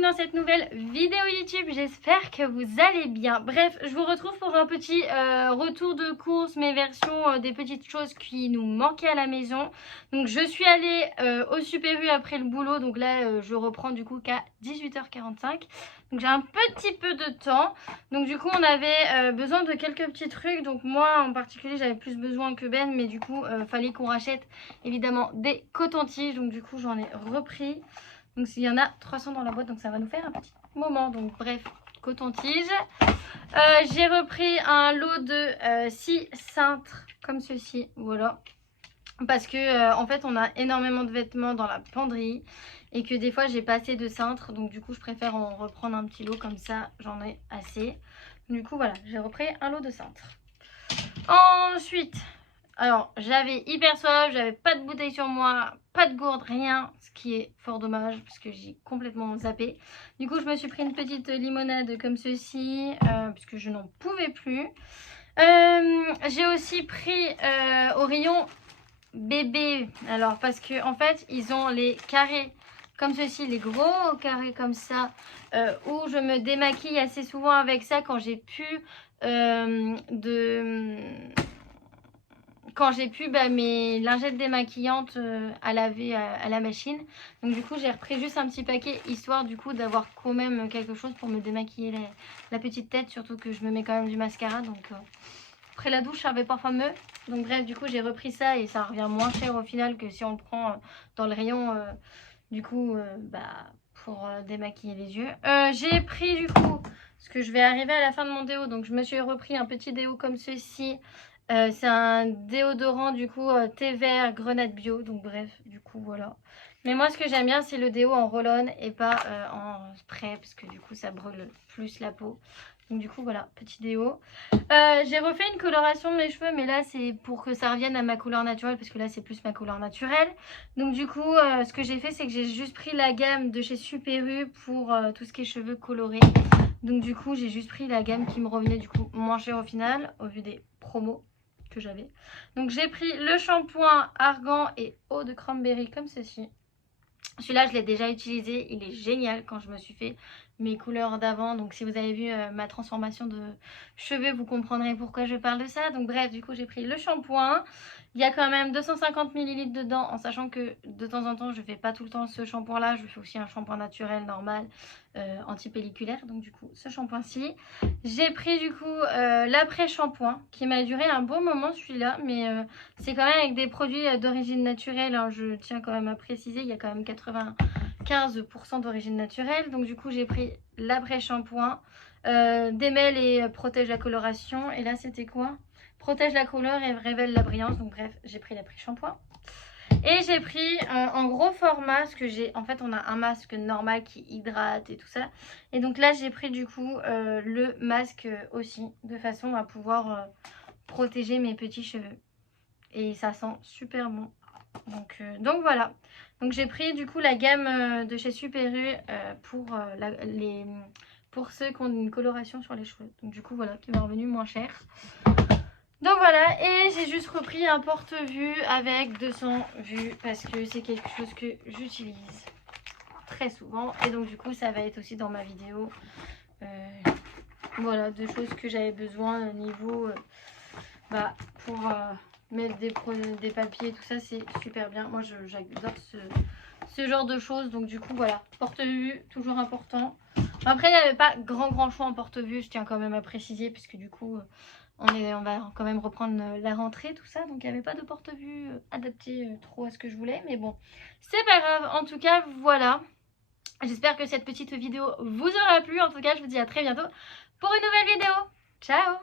Dans cette nouvelle vidéo YouTube, j'espère que vous allez bien. Bref, je vous retrouve pour un petit retour de course, mes versions des petites choses qui nous manquaient à la maison. Donc je suis allée au Super U après le boulot, donc là je reprends du coup qu'à 18h45. Donc j'ai un petit peu de temps. Donc du coup on avait besoin de quelques petits trucs. Donc moi en particulier j'avais plus besoin que Ben, mais du coup fallait qu'on rachète évidemment des cotons-tiges. Donc du coup j'en ai repris. Donc s'il y en a 300 dans la boîte, donc ça va nous faire un petit moment. Donc bref, coton-tige. J'ai repris un lot de 6 cintres comme ceci, voilà. Parce que en fait on a énormément de vêtements dans la penderie et que des fois j'ai pas assez de cintres. Donc du coup je préfère en reprendre un petit lot comme ça, j'en ai assez. Du coup voilà, j'ai repris un lot de cintres. Ensuite... Alors, j'avais hyper soif, j'avais pas de bouteille sur moi, pas de gourde, rien, ce qui est fort dommage parce que j'ai complètement zappé. Du coup, je me suis pris une petite limonade comme ceci, puisque je n'en pouvais plus. J'ai aussi pris au rayon bébé, alors parce que en fait, ils ont les carrés comme ceci, les gros carrés comme ça, où je me démaquille assez souvent avec ça quand j'ai plus mes lingettes démaquillantes à laver à la machine. Donc du coup j'ai repris juste un petit paquet histoire du coup d'avoir quand même quelque chose pour me démaquiller la petite tête, surtout que je me mets quand même du mascara. Donc après la douche c'est un peu parfumeux. Donc bref, du coup j'ai repris ça et ça revient moins cher au final que si on le prend dans le rayon du coup pour démaquiller les yeux. J'ai pris du coup, parce que je vais arriver à la fin de mon déo, donc je me suis repris un petit déo comme ceci. C'est un déodorant du coup thé vert grenade bio, donc bref du coup voilà. Mais moi ce que j'aime bien c'est le déo en roll-on et pas en spray, parce que du coup ça brûle plus la peau. Donc du coup voilà, petit déo. J'ai refait une coloration de mes cheveux, mais là c'est pour que ça revienne à ma couleur naturelle, parce que là c'est plus ma couleur naturelle. Donc du coup ce que j'ai fait c'est que j'ai juste pris la gamme de chez Super U pour tout ce qui est cheveux colorés. Donc du coup j'ai juste pris la gamme qui me revenait du coup moins cher au final, au vu des promos que j'avais. Donc j'ai pris le shampoing argan et eau de cranberry comme ceci. Celui-là je l'ai déjà utilisé, il est génial quand je me suis fait mes couleurs d'avant. Donc si vous avez vu ma transformation de cheveux, vous comprendrez pourquoi je parle de ça. Donc bref, du coup j'ai pris le shampoing. Il y a quand même 250 ml dedans, en sachant que de temps en temps je fais pas tout le temps ce shampoing là. Je fais aussi un shampoing naturel normal anti-pelliculaire. Donc du coup ce shampoing ci. J'ai pris du coup l'après-shampoing qui m'a duré un bon moment celui-là. Mais c'est quand même avec des produits d'origine naturelle, hein. Je tiens quand même à préciser, il y a quand même 95% d'origine naturelle. Donc du coup j'ai pris l'après-shampoing, démêle et protège la coloration. Et là c'était quoi? Protège la couleur et révèle la brillance. Donc bref, j'ai pris l'après-shampoing. Et j'ai pris en gros format, parce que j'ai, en fait on a un masque normal qui hydrate et tout ça. Et donc là j'ai pris du coup le masque aussi, de façon à pouvoir protéger mes petits cheveux. Et ça sent super bon. Donc voilà. Donc j'ai pris du coup la gamme de chez Super U pour ceux qui ont une coloration sur les cheveux. Donc du coup voilà, qui m'a revenu moins cher. Donc voilà, et j'ai juste repris un porte-vue avec 200 vues parce que c'est quelque chose que j'utilise très souvent. Et donc du coup ça va être aussi dans ma vidéo. Voilà, de choses que j'avais besoin au niveau pour mettre des papiers, tout ça c'est super bien. Moi j'adore ce genre de choses. Donc du coup voilà, porte-vue toujours important. Après il n'y avait pas grand choix en porte-vue, je tiens quand même à préciser, puisque du coup on va quand même reprendre la rentrée, tout ça. Donc il n'y avait pas de porte-vue adapté trop à ce que je voulais, mais bon c'est pas grave. En tout cas voilà, j'espère que cette petite vidéo vous aura plu. En tout cas je vous dis à très bientôt pour une nouvelle vidéo. Ciao.